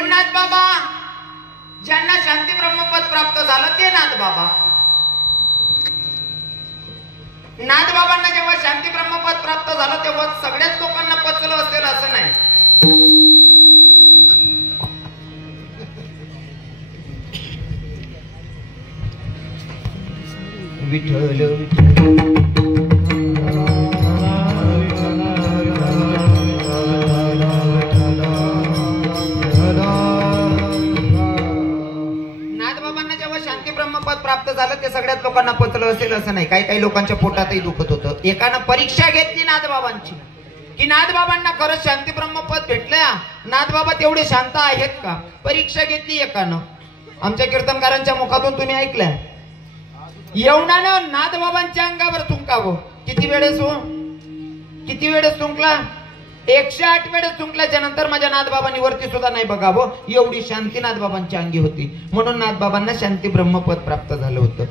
पण नाथ बाबा ज्यांना शांती ब्रह्मपद प्राप्त झालं ते नाथ बाबा. नाथ बाबांना जेव्हा शांती ब्रह्मपद प्राप्त झालं तेव्हा सगळ्याच लोकांना पचलं असेल असं नाही. विठ्ठल प्राप्त झालं ते सगळ्याच लोकांना पचलं असेल असं नाही. काही काही लोकांच्या पोटातही दुखत होतं. एकानं परीक्षा घेतली नाथबाबांची की नाथबाबांना खरंच शांती ब्रह्मपद भेटलं, नाथबाबा तेवढे शांत आहेत का. परीक्षा घेतली एकानं. आमच्या कीर्तनकारांच्या मुखातून तुम्ही ऐकलंय, एवढानं नाथबाबांच्या अंगावर थुंकावं. किती वेळेस थुंकला? 108 वेळेस थुंकल्याच्या नंतर माझ्या नाथबाबांनी वरती सुद्धा नाही बघावं, एवढी शांती नाथबाबांच्या अंगी होती. म्हणून नाथबाबांना शांती ब्रह्मपद प्राप्त झालं होतं.